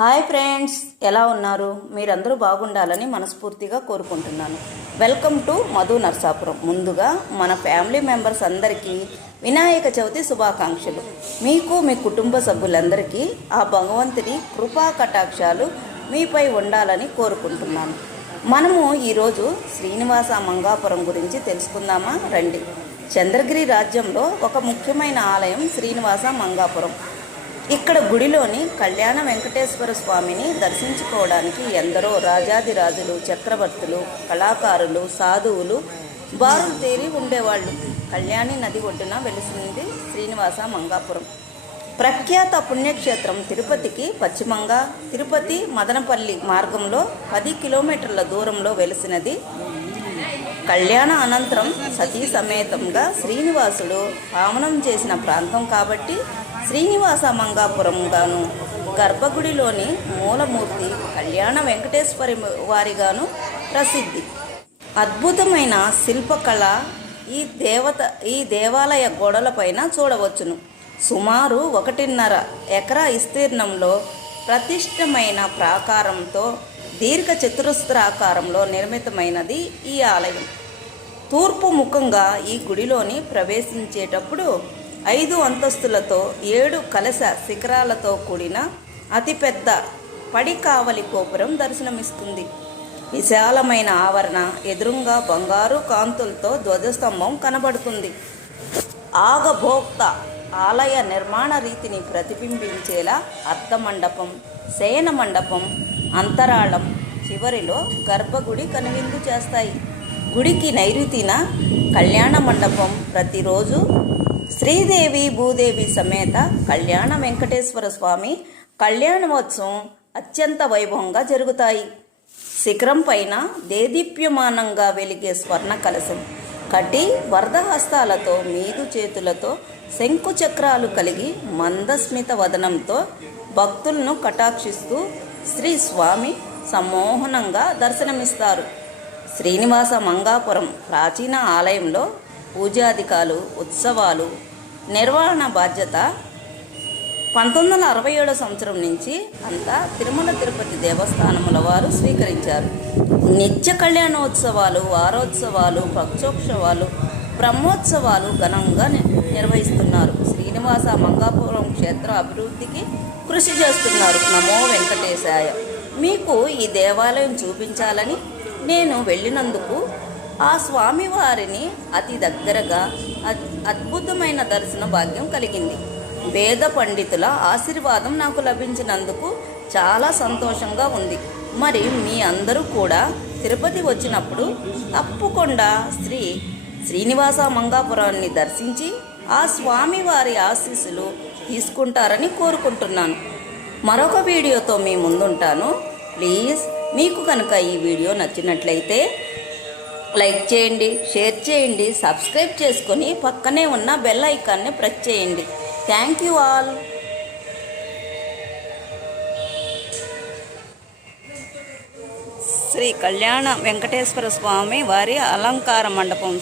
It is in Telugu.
హాయ్ ఫ్రెండ్స్, ఎలా ఉన్నారు? మీరందరూ బాగుండాలని మనస్ఫూర్తిగా కోరుకుంటున్నాను. Welcome to Madhu Narsapuram. ముందుగా మన ఫ్యామిలీ మెంబర్స్ అందరికీ వినాయక చవితి శుభాకాంక్షలు. మీకు మీ కుటుంబ సభ్యులందరికీ ఆ భగవంతుడి కృపా కటాక్షాలు మీపై ఉండాలని కోరుకుంటున్నాను. మనము ఈరోజు శ్రీనివాస మంగాపురం గురించి తెలుసుకుందామా? రండి. చంద్రగిరి రాజ్యంలో ఒక ముఖ్యమైన ఆలయం శ్రీనివాస మంగాపురం. ఇక్కడ గుడిలోని కళ్యాణ వెంకటేశ్వర స్వామిని దర్శించుకోవడానికి ఎందరో రాజాదిరాజులు, చక్రవర్తులు, కళాకారులు, సాధువులు బారులు తేరి ఉండేవాళ్ళు. కళ్యాణి నది ఒడ్డున వెలిసింది శ్రీనివాస మంగాపురం. ప్రఖ్యాత పుణ్యక్షేత్రం తిరుపతికి పశ్చిమంగా తిరుపతి మదనపల్లి మార్గంలో 10 కిలోమీటర్ల దూరంలో వెలిసినది. కళ్యాణ అనంతరం సతీ సమేతంగా శ్రీనివాసుడు పావనం చేసిన ప్రాంతం కాబట్టి శ్రీనివాస మంగాపురం గాను, గర్భగుడిలోని మూలమూర్తి కళ్యాణ వెంకటేశ్వరి వారిగాను ప్రసిద్ధి. అద్భుతమైన శిల్పకళ ఈ దేవాలయ గోడలపైన చూడవచ్చును. సుమారు 1.5 ఎకరా విస్తీర్ణంలో ప్రతిష్టమైన ప్రాకారంతో దీర్ఘ చతురస్రాకారంలో నిర్మితమైనది ఈ ఆలయం. తూర్పు ముఖంగా ఈ గుడిలోని ప్రవేశించేటప్పుడు 5 అంతస్తులతో 7 కలశ శిఖరాలతో కూడిన అతిపెద్ద పడికావలి గోపురం దర్శనమిస్తుంది. విశాలమైన ఆవరణ ఎదురుగా బంగారు కాంతులతో ధ్వజస్తంభం కనబడుతుంది. ఆగభోక్త ఆలయ నిర్మాణ రీతిని ప్రతిబింబించేలా అర్ధమండపం, శయన మండపం, అంతరాళం, చివరిలో గర్భగుడి కనువిందు చేస్తాయి. గుడికి నైరుతిన కళ్యాణ మండపం ప్రతిరోజు శ్రీదేవి భూదేవి సమేత కళ్యాణ వెంకటేశ్వర స్వామి కళ్యాణోత్సవం అత్యంత వైభవంగా జరుగుతాయి. శిఖరం పైన దేదీప్యమానంగా వెలిగే స్వర్ణ కలశం కటి వరదహస్తాలతో మీదు చేతులతో శంకు చక్రాలు కలిగి మందస్మిత వదనంతో భక్తులను కటాక్షిస్తూ శ్రీ స్వామి సమ్మోహనంగా దర్శనమిస్తారు. శ్రీనివాస మంగాపురం ప్రాచీన ఆలయంలో పూజాధికాలు, ఉత్సవాలు, నిర్వహణ బాధ్యత 1967 సంవత్సరం నుంచి అంతా తిరుమల తిరుపతి దేవస్థానముల వారు స్వీకరించారు. నిత్య కళ్యాణోత్సవాలు, వారోత్సవాలు, పక్షోత్సవాలు, బ్రహ్మోత్సవాలు ఘనంగా నిర్వహిస్తున్నారు. శ్రీనివాస మంగాపురం క్షేత్ర అభివృద్ధికి కృషి చేస్తున్నారు. నమో వెంకటేశాయ. మీకు ఈ దేవాలయం చూపించాలని నేను వెళ్ళినందుకు ఆ స్వామివారిని అతి దగ్గరగా అద్భుతమైన దర్శన భాగ్యం కలిగింది. వేద పండితుల ఆశీర్వాదం నాకు లభించినందుకు చాలా సంతోషంగా ఉంది. మరి మీ అందరూ కూడా తిరుపతి వచ్చినప్పుడు తప్పకుండా శ్రీనివాస మంగాపురాన్ని దర్శించి ఆ స్వామివారి ఆశీస్సులు తీసుకుంటారని కోరుకుంటున్నాను. మరొక వీడియోతో మీ ముందుంటాను. ప్లీజ్, మీకు కనుక ఈ వీడియో నచ్చినట్లయితే లైక్ చేయండి, షేర్ చేయండి, సబ్స్క్రైబ్ చేసుకొని పక్కనే ఉన్న బెల్ ఐకాన్ని ప్రెస్ చేయండి. Thank you all. శ్రీ కళ్యాణ వెంకటేశ్వర స్వామి వారి అలంకార మండపం